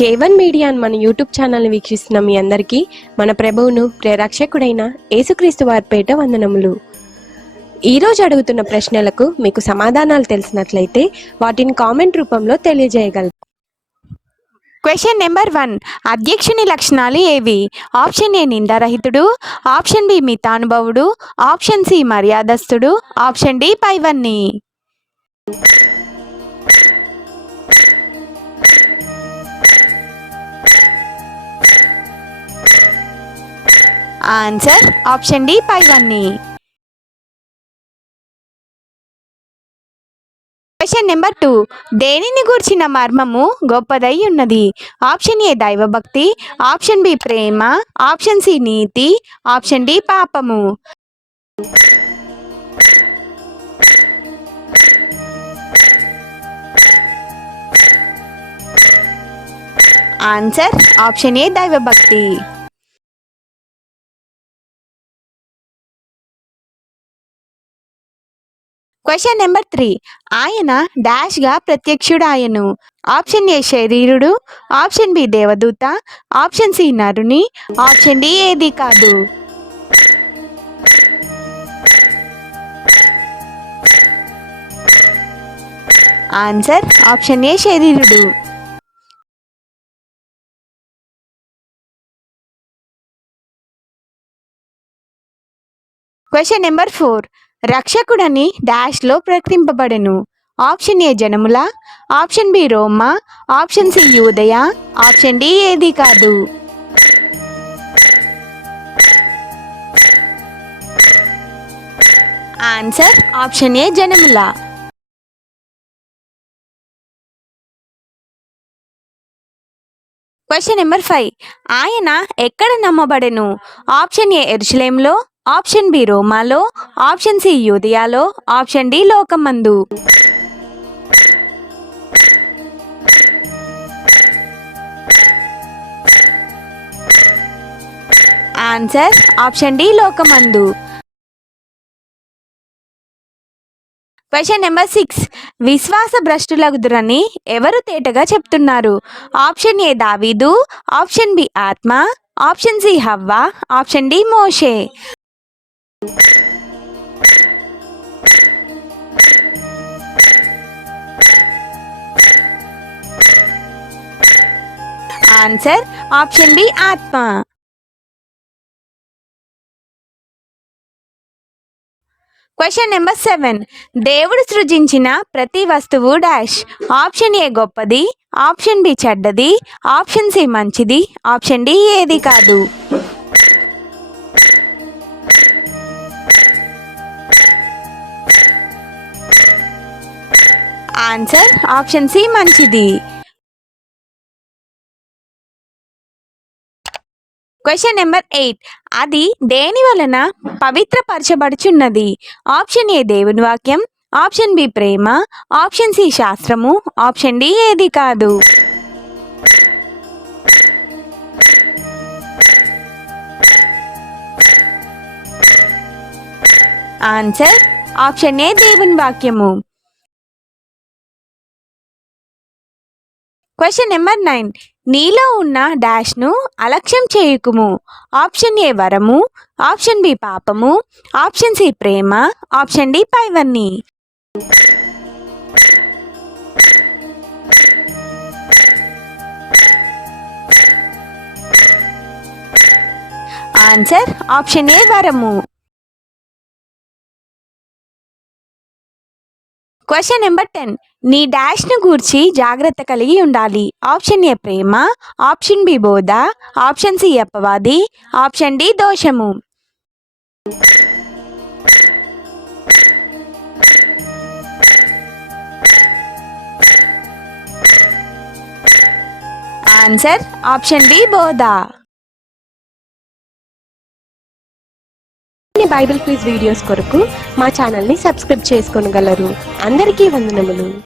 K1 media మన యూట్యూబ్ ఛానల్ని వీక్షిస్తున్న మీ అందరికీ మన ప్రభువును ప్రేరక్షకుడైన యేసుక్రీస్తు వారి పేట వందనములు. ఈరోజు అడుగుతున్న ప్రశ్నలకు మీకు సమాధానాలు తెలిసినట్లయితే వాటిని కామెంట్ రూపంలో తెలియజేయగలరు. Question number 1. అధ్యక్షుని లక్షణాలు ఏవి? ఆప్షన్ ఏ నిందారహితుడు, ఆప్షన్ బి మితానుభవుడు, ఆప్షన్ సి మర్యాదస్తుడు, ఆప్షన్ డి పైవన్నీ. ఆన్సర్ ఆప్షన్ డి పైవన్నీ. Question number 2. దేనిని గూర్చిన మర్మము గొప్పదై ఉన్నది? ఆప్షన్ ఏ దైవభక్తి, ఆప్షన్ బి ప్రేమ, ఆప్షన్ సి నీతి, ఆప్షన్ డి పాపము. ఆన్సర్ ఆప్షన్ ఏ దైవభక్తి. Question number 3. ఆయన డాష్ గా ప్రత్యక్షుడాయను. ఆప్షన్ ఏ శరీరుడు, ఆప్షన్ బి దేవదూత, ఆప్షన్ సి నరుని, ఆప్షన్ డి ఏది కాదు. ఆన్సర్ ఆప్షన్ ఏ శరీరుడు. Question number 4. రక్షకుడని డాష్ లో ప్రకటింపబడెను. ఆప్షన్ ఏ జనముల, ఆప్షన్ బి రోమా, ఆప్షన్ సి యూదయ, ఆప్షన్ డి ఏది కాదు. ఆన్సర్ ఆప్షన్ ఏ జనముల. Question number 5. ఆయన ఎక్కడ నమ్మబడెను? ఆప్షన్ ఏ యెరూషలేములో, ఆప్షన్ బి రోమాలో, ఆప్షన్ సి యూదయాలో, ఆప్షన్ డి లోకమందు. ఆన్సర్ ఆప్షన్ డి లోకమందు. Question number 6. విశ్వాస భ్రష్టులగుదురని ఎవరు తేటగా చెప్తున్నారు? ఆప్షన్ ఏ దావీదు, ఆప్షన్ బి ఆత్మ, ఆప్షన్ సి హవ్వ, ఆప్షన్ డి మోషే. ఆన్సర్ ఆప్షన్ బి ఆత్మ. Question number 7. దేవుడు సృజించిన ప్రతి వస్తువు డాష్. ఆప్షన్ ఏ గొప్పది, ఆప్షన్ బి చెడ్డది, ఆప్షన్ సి మంచిది, ఆప్షన్ డి ఏది కాదు. ఆన్సర్ ఆప్షన్ సి మంచిది. Question number 8. అది దేని వలన పవిత్రపరచబడుచున్నది? ఆప్షన్ ఏ దేవుని వాక్యం, ఆప్షన్ బి ప్రేమ, ఆప్షన్ సి శాస్త్రము, ఆప్షన్ డి ఏది కాదు. ఆన్సర్ ఆప్షన్ ఏ దేవుని వాక్యము. Question number 9. నీలో ఉన్న డాష్ ను అలక్ష్యం చేయుకుము. ఆప్షన్ ఏ వరము, ఆప్షన్ బి పాపము, ఆప్షన్ సి ప్రేమ, ఆప్షన్ డి పైవన్నీ. ఆన్సర్ ఆప్షన్ ఏ వరము. Question number 10. నీ డాష్ ను గూర్చి జాగ్రత్త కలిగి ఉండాలి. ఆప్షన్ ఏ ప్రేమ, ఆప్షన్ బి బోధ, ఆప్షన్ సి అపవాది, ఆప్షన్ డి దోషము. ఆన్సర్ ఆప్షన్ డి బోధ. బైబిల్ క్విజ్ వీడియోస్ కొరకు మా ఛానల్ని సబ్స్క్రైబ్ చేసుకోగలరు. అందరికీ వందనములు.